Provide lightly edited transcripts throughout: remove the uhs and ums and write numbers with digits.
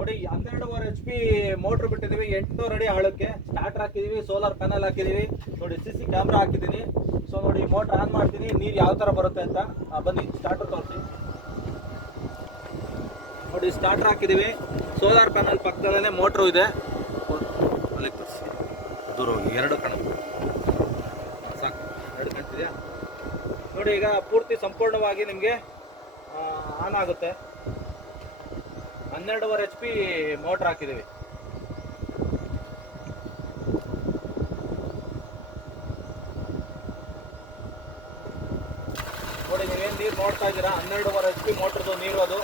ನೋಡಿ 12.5 HP motor ಬಿಟ್ಟಿದೀವಿ, 800 ಅಡಿ ಆಳಕ್ಕೆ ಸ್ಟಾರ್ಟರ್ ಹಾಕಿದೀವಿ, ಸೋಲಾರ್ ಪ್ಯಾನಲ್ ಹಾಕಿದೀವಿ. ನೋಡಿ CC ಕ್ಯಾಮ್ರಾ ಹಾಕಿದ್ದೀನಿ. ಸೊ ನೋಡಿ ಮೋಟ್ರ್ ಆನ್ ಮಾಡ್ತೀನಿ, ನೀರು ಯಾವ ತರ ಬರುತ್ತೆ ಅಂತ. ಬನ್ನಿ ಸ್ಟಾರ್ಟರ್ ತೋರಿಸಿ. ನೋಡಿ ಸ್ಟಾರ್ಟರ್ ಹಾಕಿದೀವಿ, ಸೋಲಾರ್ ಪ್ಯಾನಲ್ ಪಕ್ಕದಲ್ಲೇ ಮೋಟ್ರು ಇದೆ. ಅಲ್ಲಿ ತೋರಿಸಿ, ದೂರ ಹೋಗಿ, 2 ಕಣ ಸಾಕು, 2 ಕಾಣ್ತಿದೆಯಾ ನೋಡಿ. ಈಗ ಪೂರ್ತಿ ಸಂಪೂರ್ಣವಾಗಿ ನಿಮಗೆ ಆನ್ ಆಗುತ್ತೆ. 12.5 HP ಮೋಟ್ರ್ ಹಾಕಿದ್ದೀವಿ. ನೋಡಿ ನೀವೇನು ನೀರು ನೋಡ್ತಾ ಇದ್ದೀರಾ, 12.5 HP ಮೋಟ್ರದ್ದು ನೀರು ಅದು.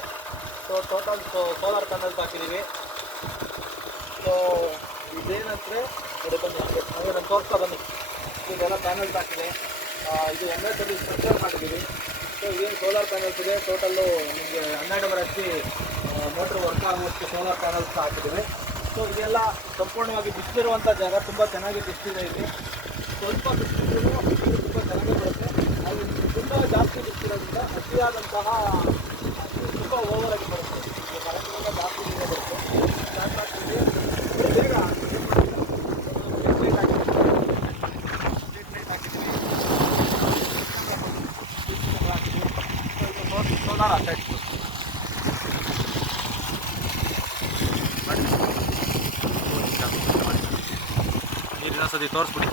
ಸೊ ಟೋಟಲ್ ಸೋಲಾರ್ ಪ್ಯಾನಲ್ಸ್ ಹಾಕಿದ್ದೀವಿ. ಸೊ ಇದೇನಂದರೆ ನೋಡಿ, ಬನ್ನಿ ಹಾಗೆ ನಾನು ತೋರಿಸ್ತಾ ಬನ್ನಿ. ಇದೆಲ್ಲ ಪ್ಯಾನಲ್ಸ್ ಹಾಕಿದೆ. ಇದು MS ಅಲ್ಲಿ ಸ್ಟ್ರಕ್ಚರ್ ಮಾಡಿದ್ದೀವಿ. ಸೊ ಏನು ಸೋಲಾರ್ ಪ್ಯಾನಲ್ಸ್ ಇದೆ, ಟೋಟಲ್ಲು ನಿಮಗೆ 12.5 HP ಮೋಟ್ರ್ ವರ್ಕ್ ಆಗೋಷ್ಟು ಸೋಲಾರ್ ಪ್ಯಾನಲ್ಸ್ ಹಾಕಿದ್ದೀವಿ. ಸೊ ಇದೆಲ್ಲ ಸಂಪೂರ್ಣವಾಗಿ ಬಿಸಿಲಿರುವಂಥ ಜಾಗ, ತುಂಬ ಚೆನ್ನಾಗಿ ಬಿಸಿಲಿದೆ. ಇಲ್ಲಿ ಸ್ವಲ್ಪ ಬಿಸಿಲಿದ್ರು ತುಂಬ ಚೆನ್ನಾಗಿ ಬರುತ್ತೆ. ಅದು ತುಂಬ ಜಾಸ್ತಿ ಬಿಸಿಲಿರೋದ್ರಿಂದ ಅತಿಯಾದಂತಹ ತುಂಬ ಓವರ್ ಆಗಿ ಬರುತ್ತೆ. ಕರೆಕ್ಟಿಂದ ಜಾಸ್ತಿ ನೀರೇ ಬರುತ್ತೆ. ಬೇಗ ಸೋಲಾರ್ ಅಟ್ಯಾಚ್ ನೀರಿನ ಸತಿ ತೋರಿಸ್ಬಿಡಿ.